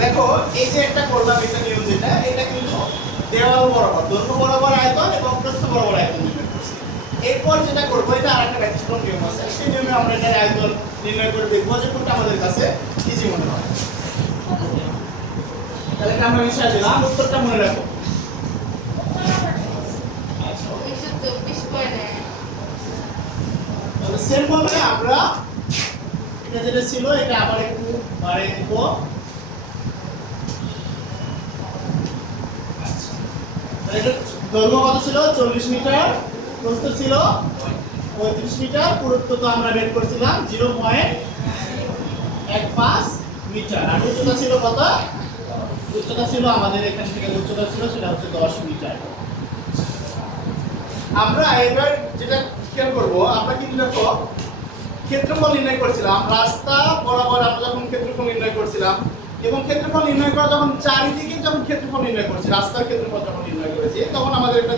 দেখো এই যে একটা করলাম, এটা নিয়ম যেটা, এটা কিন্তু দেওয়াল বরাবর, দৈর্ঘ্য বরাবর আয়তন এবং প্রস্থ বরাবর আয়তন নির্ণয় করছি। এরপর যেটা করবো, এটা আরেকটা ব্যতিক্রম নিয়ম আছে, সেই নিয়মে আমরা এটার আয়তন নির্ণয় করে দেখবো যে কোনটা আমাদের কাছে ইজি মনে হয়। তাহলে এটা আমরা মিশিয়ে দিলাম, উত্তরটা মনে রাখো। তাহলে সেম ভাবে আমরা এটা যেটা ছিল এটা আবার একটু বাড়িয়ে দিব। দৈর্ঘ্য কত ছিল? 40 মিটার, প্রস্থ ছিল 35 মিটার, পুরুত্ব তো আমরা বের করেছিলাম 0.15 মিটার, আর উচ্চতা ছিল কত? উচ্চতা ছিল আমাদের এখান থেকে উচ্চতা ছিল সেটা হচ্ছে 10 মিটার। আমরা এবার যেটা খেয়াল করব, আমরা কিন্তু দেখো ক্ষেত্রফল নির্ণয় করেছিলাম রাস্তা বরাবর, আমরা যখন ক্ষেত্রফল নির্ণয় করেছিলাম এবং ক্ষেত্রফল নির্ণয় করা যখন চারিদিকে যখন ক্ষেত্রফল নির্ণয় করেছি, রাস্তার ক্ষেত্রফল যখন নির্ণয় করেছি, তখন আমাদের একটা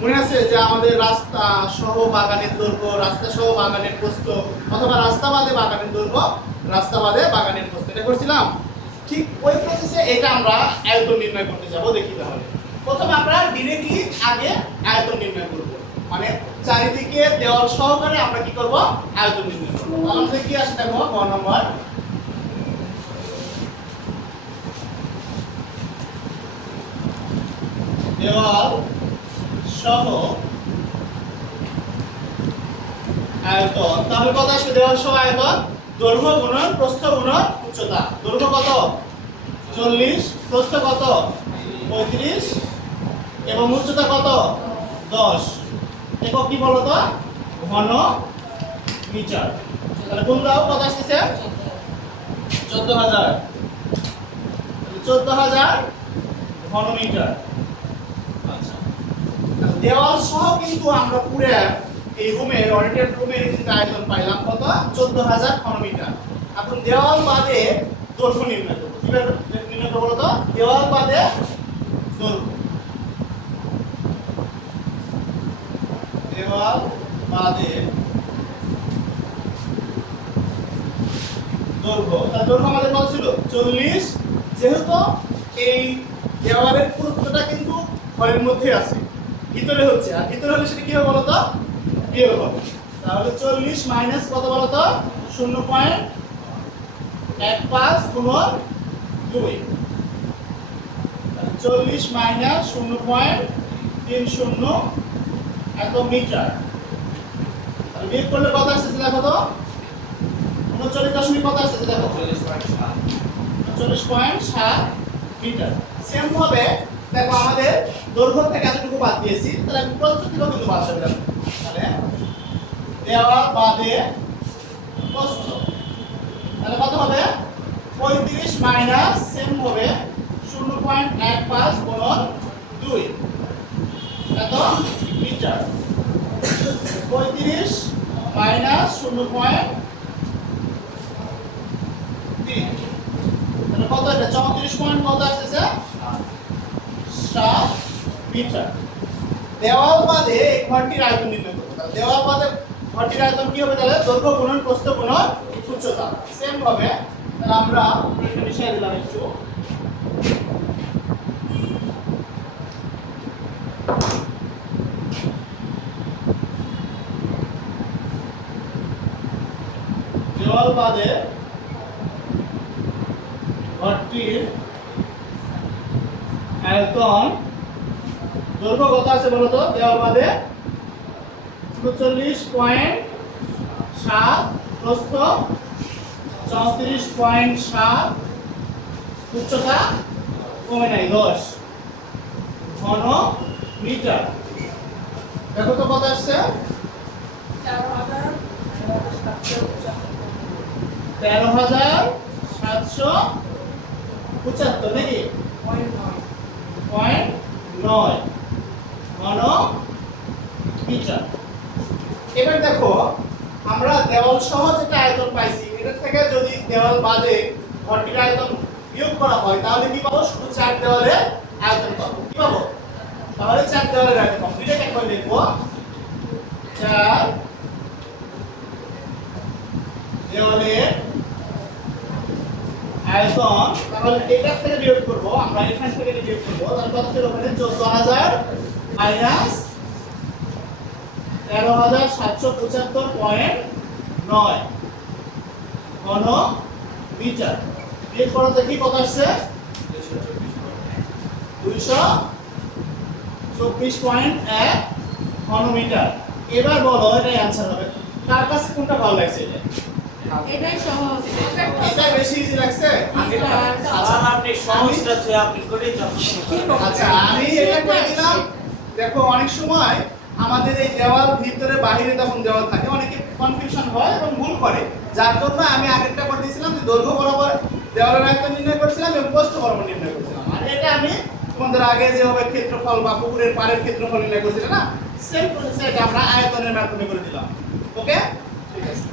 মনে আছে যে আমাদের রাস্তা সহ বাগানের দৈর্ঘ্য, রাস্তা সহ বাগানের প্রস্থ, অথবা রাস্তা বাদে বাগানের দৈর্ঘ্য, রাস্তা বাদে বাগানের প্রস্থ, এটা করছিলাম। ঠিক ওই প্রসেসে এটা আমরা আয়তন নির্ণয় করতে যাব। দেখি তাহলে প্রথমে আমরা ডিরেক্টলি আগে আয়তন নির্ণয় করব, মানে চারিদিকে দেওয়াল সহকারে আমরা কি করব? আয়তন নির্ণয় করব। আমাদের কি আসে দেখো, ক নম্বর দেওয়াল সহ আয়তন। তাহলে কত আসবে? দেওয়াল সহ আয়তন দৈর্ঘ্য গুণন প্রস্থ গুণন উচ্চতা। দৈর্ঘ্য কত? 40, প্রস্থ কত? 35 এবং উচ্চতা কত? 10। একক কি বলতো? ঘন মিটার। তাহলে কোন দাও কত আসছে? 14000। 14000 ঘন মিটার। আচ্ছা, দেওয়াল সহ কিন্তু আমরা পুরো এই রুমের অডিটেড রুমের কিন্তু আয়তন পাইলাম কত? 14000 ঘন মিটার। এখন দেওয়াল বাদে দৈর্ঘ্য নির্ণয় করব। কিভাবে নির্ণয় করব বলতো? দেওয়াল বাদে দৈর্ঘ্য, দেওয়াল বাদে দৈর্ঘ্য। তার দৈর্ঘ্য আমাদের কত ছিল? 40। যেহেতু এই দেওয়ালের পুরুত্বটা কিন্তু ঘরের মধ্যে আছে, ভিতরে হচ্ছে, আর ভিতরে হলে সেটা কি হবে বলতো? বিয়োগ হবে। তাহলে 40 মাইনাস কত বলতো? 0.15 গুণন 2। 40 মাইনাস 0.30 এত মিটার। আর বিয়োগ করলে কত আসছে দেখো তো? 39 দশমিক কত আসছে দেখো? 39.7 মিটার। সেম ভাবে দেখো আমাদের দৈর্ঘ্য থেকে এতটুকু বাদ দিয়েছি, তাহলে প্রস্থ থেকেও কিন্তু বাদ যাবে। তাহলে দেওয়াল বাদে প্রস্থ, তাহলে কত হবে? 35 মাইনাস সেম হবে 0.15 গুণন 2 এত মিটার। 35 মাইনাস 0.3, তাহলে কত? এটা 34 পয়েন্ট কত আসছে? 7 মিটার। দেওয়াল বাদে এই ঘরটির আয়তন নির্ণয় করব। তাহলে দেওয়াল বাদে ঘরটির আয়তন কি হবে? তাহলে দৈর্ঘ্য গুণন প্রস্থ গুণন উচ্চতা। সেম ভাবে তাহলে আমরা এটা মিশিয়ে দিলাম একটু। দেওয়াল বাদে ঘরটির আয়তন দৈর্ঘ্য কত আছে বলতো? দেওয়াল বাদে 39.7, প্রস্থ 34.7, উচ্চতা কমে নাই 10 ঘন মিটার। দেখো তো কত আসছে? 13,775 নাকি? 0.9 ঘন মিটার। এবার দেখো আমরা দেওয়াল সহ যেটা আয়তন পাইছি, এটা থেকে যদি দেওয়াল বাদে ঘরটির আয়তন বিয়োগ করা হয় তাহলে কি পাবো? শুধু 4 দেওয়ালের আয়তন পাবো। কি পাবো? তাহলে 4 দেওয়ালের আয়তন পাবো। এটাকে একবার দেখবো। 4 দেওয়ালের আয়তন, তাহলে এটার থেকে বিয়োগ করব, আমরা এখান থেকে বিয়োগ করব, তাহলে কত ছিল ওখানে 14000 মাইনাস 13775.9 ঘন মিটার। এরপর দেখি কত আসছে 224.1 ঘন মিটার। এবার বলো এটাই অ্যানসার হবে। কার কাছে কোনটা ভালো লাগছে? এটাই সহজ। এটা বেশি ইজি লাগছে? আচ্ছা আপনি সহজটা তো আপনি করেই যাবেন। আচ্ছা আমি এটা করে দিলাম। দেখো অনেক সময় আমাদের এই দেওয়াল ভিতরে বাইরে তখন দেওয়াল থাকে, অনেকে কনফিউশন হয় এবং ভুল করে, যার জন্য আমি আগেরটা করে দিয়েছিলাম যে দৈর্ঘ্য বরাবর দেওয়ালের আয়তন নির্ণয় করেছিলাম এবং প্রস্থ বরাবর নির্ণয় করেছিলাম। আর এটা আমি তোমাদের আগে যেভাবে ক্ষেত্রফল বা পুকুরের পাড়ের ক্ষেত্রফল নির্ণয় করেছিলাম না, সেম প্রসেস এটা আমরা আয়তনের মাধ্যমে করে দিলাম। ওকে, ঠিক আছে।